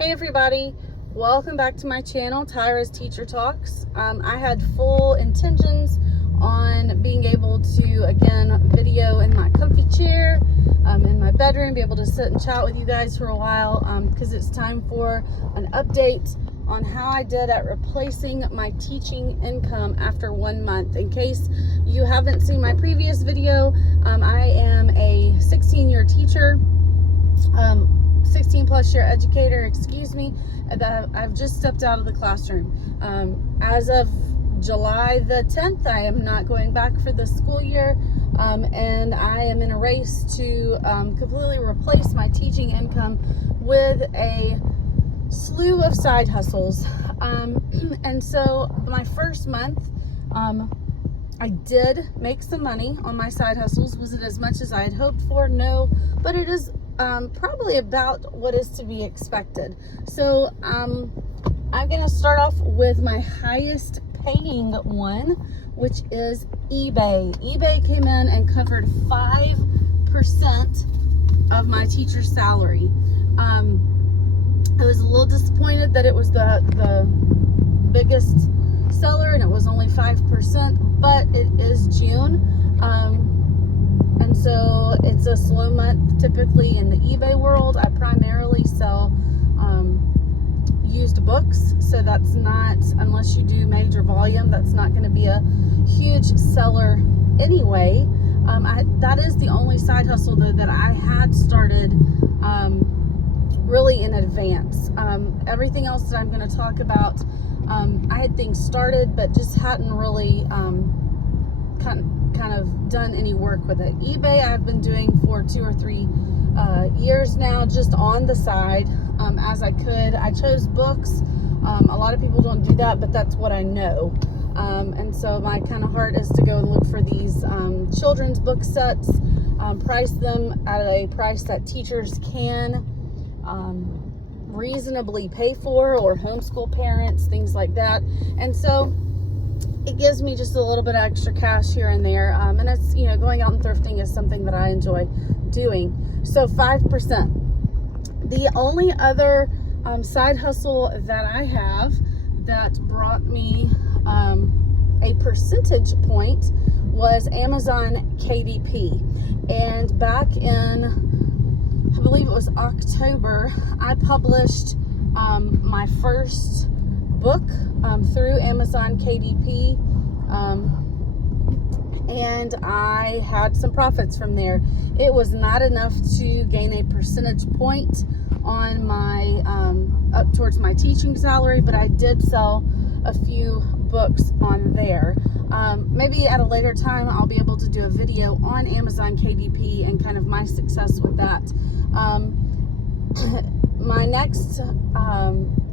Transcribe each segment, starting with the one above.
Hey everybody, welcome back to my channel, Tyra's Teacher Talks. I had full intentions on being able to, again, video in my comfy chair, in my bedroom, be able to sit and chat with you guys for a while, because it's time for an update on how I did at replacing my teaching income after 1 month. In case you haven't seen my previous video, I am a 16-year teacher, 16 plus year educator, that I've just stepped out of the classroom. As of July the 10th, I am not going back for the school year, and I am in a race to completely replace my teaching income with a slew of side hustles. And so my first month, I did make some money on my side hustles. Was it as much as I had hoped for? No, but it is probably about what is to be expected. So I'm going to start off with my highest paying one, which is eBay. eBay came in and covered 5% of my teacher's salary. I was a little disappointed that it was the biggest seller and it was only 5%, but it is June. And so it's a slow month typically in the eBay world. I primarily sell used books, so that's not, unless you do major volume, that's not going to be a huge seller anyway. That is the only side hustle though that I had started really in advance. Everything else that I'm going to talk about, I had things started but just hadn't really kind of done any work with it. eBay I've been doing for 2 or 3 years now, just on the side, as I could. I chose books. A lot of people don't do that, but that's what I know. And so my kind of heart is to go and look for these children's book sets, price them at a price that teachers can reasonably pay for, or homeschool parents, things like that. And so it gives me just a little bit of extra cash here and there. And it's, going out and thrifting is something that I enjoy doing. So 5%. The only other side hustle that I have that brought me a percentage point was Amazon KDP. And back in, I believe it was October, I published my first book through Amazon KDP, and I had some profits from there. It was not enough to gain a percentage point on my up towards my teaching salary, but I did sell a few books on there. Maybe at a later time I'll be able to do a video on Amazon KDP and kind of my success with that. My next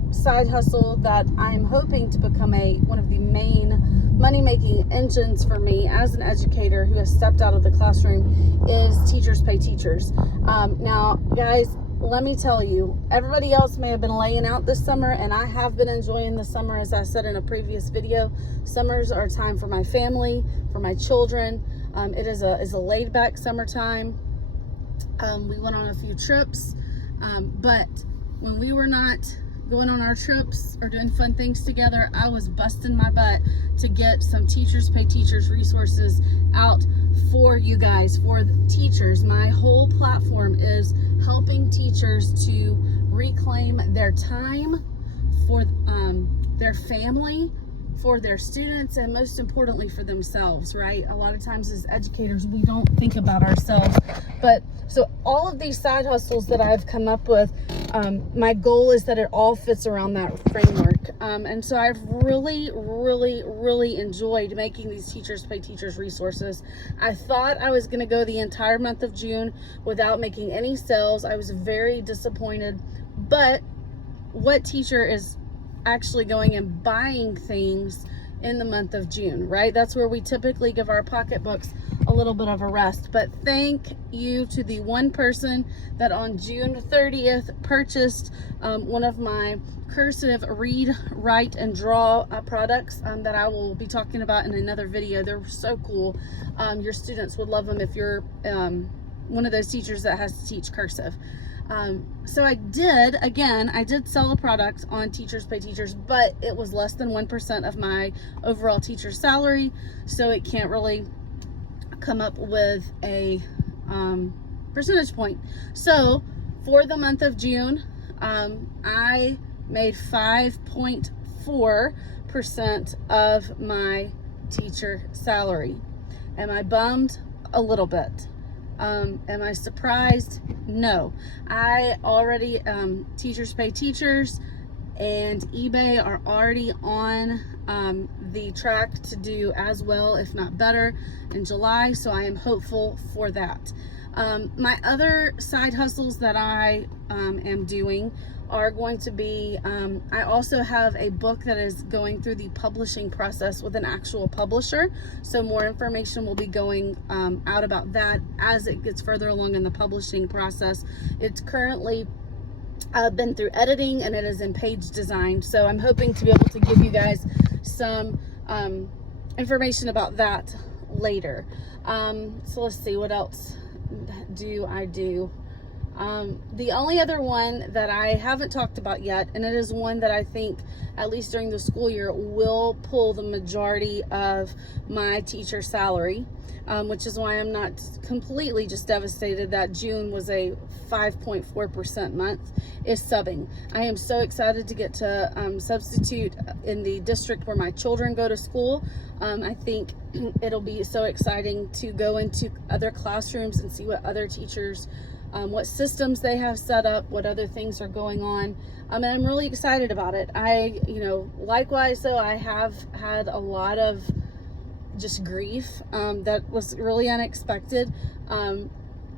side hustle that I'm hoping to become one of the main money-making engines for me as an educator who has stepped out of the classroom is Teachers Pay Teachers. Now, guys, let me tell you, everybody else may have been laying out this summer, and I have been enjoying the summer. As I said in a previous video, summers are a time for my family, for my children. It is a laid-back summertime. We went on a few trips, but when we were not going on our trips or doing fun things together, I was busting my butt to get some Teachers Pay Teachers resources out for you guys, for the teachers. My whole platform is helping teachers to reclaim their time for their family, for their students, and most importantly for themselves, right? A lot of times as educators, we don't think about ourselves. But so all of these side hustles that I've come up with, my goal is that it all fits around that framework. And so I've really, really, really enjoyed making these Teachers Pay Teachers resources. I thought I was going to go the entire month of June without making any sales. I was very disappointed. But what teacher is actually going and buying things in the month of June, right? That's where we typically give our pocketbooks a little bit of a rest. But thank you to the one person that on June 30th purchased one of my cursive read, write, and draw products that I will be talking about in another video. They're so cool. Your students would love them if you're one of those teachers that has to teach cursive. So I did sell a product on Teachers Pay Teachers, but it was less than 1% of my overall teacher salary. So it can't really come up with a percentage point. So for the month of June, I made 5.4% of my teacher salary. Am I bummed? A little bit. Am I surprised? No. I already, Teachers Pay Teachers and eBay are already on the track to do as well, if not better, in July. So I am hopeful for that. My other side hustles that I am doing are going to be, I also have a book that is going through the publishing process with an actual publisher. So more information will be going out about that as it gets further along in the publishing process. It's currently been through editing and it is in page design. So I'm hoping to be able to give you guys some information about that later. So let's see, what else do I do? The only other one that I haven't talked about yet, and it is one that I think, at least during the school year, will pull the majority of my teacher salary, which is why I'm not completely just devastated that June was a 5.4% month, is subbing. I am so excited to get to substitute in the district where my children go to school. I think it'll be so exciting to go into other classrooms and see what other teachers what systems they have set up, what other things are going on. And I'm really excited about it. Likewise though, I have had a lot of just grief that was really unexpected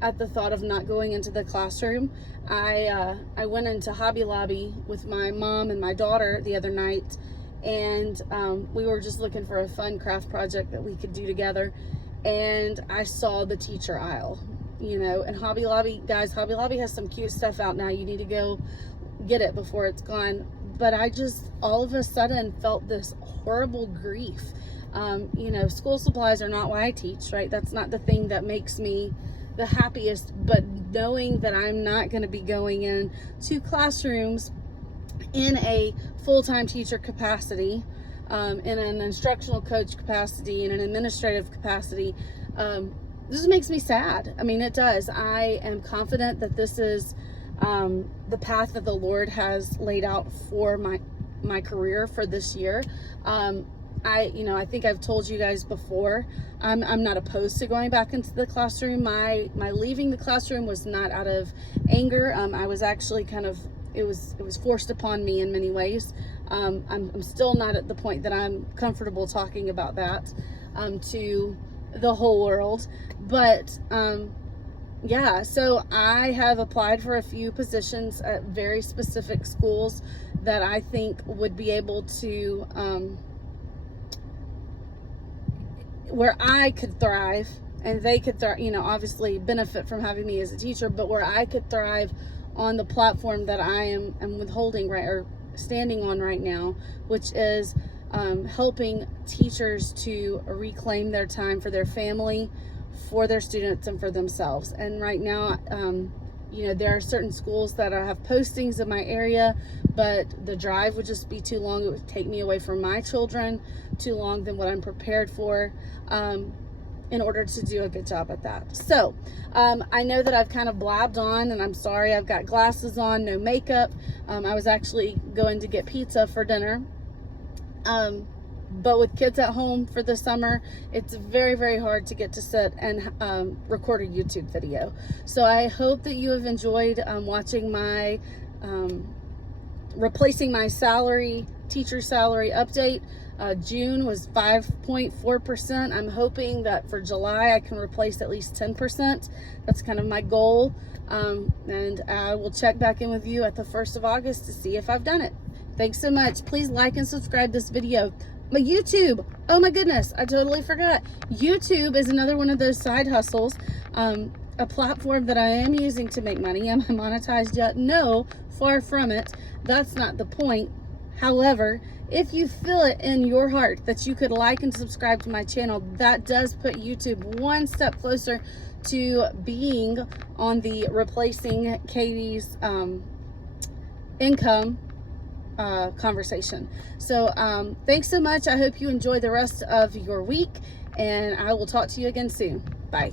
at the thought of not going into the classroom. I went into Hobby Lobby with my mom and my daughter the other night, and we were just looking for a fun craft project that we could do together, and I saw the teacher aisle. And Hobby Lobby, guys, Hobby Lobby has some cute stuff out now. You need to go get it before it's gone. But I just all of a sudden felt this horrible grief. School supplies are not why I teach, right? That's not the thing that makes me the happiest. But knowing that I'm not going to be going in to classrooms in a full-time teacher capacity, in an instructional coach capacity, in an administrative capacity, this makes me sad. I mean, it does. I am confident that this is the path that the Lord has laid out for my career for this year. I think I've told you guys before, I'm not opposed to going back into the classroom. My leaving the classroom was not out of anger. I was actually it was forced upon me in many ways. I'm still not at the point that I'm comfortable talking about that to the whole world, but so I have applied for a few positions at very specific schools that I think would be able to where I could thrive and they could obviously benefit from having me as a teacher, but where I could thrive on the platform that I am withholding or standing on right now, which is helping teachers to reclaim their time for their family, for their students, and for themselves. And right now, there are certain schools that have postings in my area, but the drive would just be too long. It would take me away from my children too long than what I'm prepared for in order to do a good job at that. So I know that I've kind of blabbed on, and I'm sorry. I've got glasses on, no makeup. I was actually going to get pizza for dinner. But with kids at home for the summer, it's very, very hard to get to sit and record a YouTube video. So I hope that you have enjoyed watching my replacing my teacher salary update. June was 5.4%. I'm hoping that for July I can replace at least 10%. That's kind of my goal. And I will check back in with you at the 1st of August to see if I've done it. Thanks so much. Please like and subscribe this video. My YouTube, oh my goodness, I totally forgot. YouTube is another one of those side hustles, a platform that I am using to make money. Am I monetized yet? No, far from it. That's not the point. However, if you feel it in your heart that you could like and subscribe to my channel, that does put YouTube one step closer to being on the replacing Katie's income conversation. So thanks so much. I hope you enjoy the rest of your week, and I will talk to you again soon. Bye.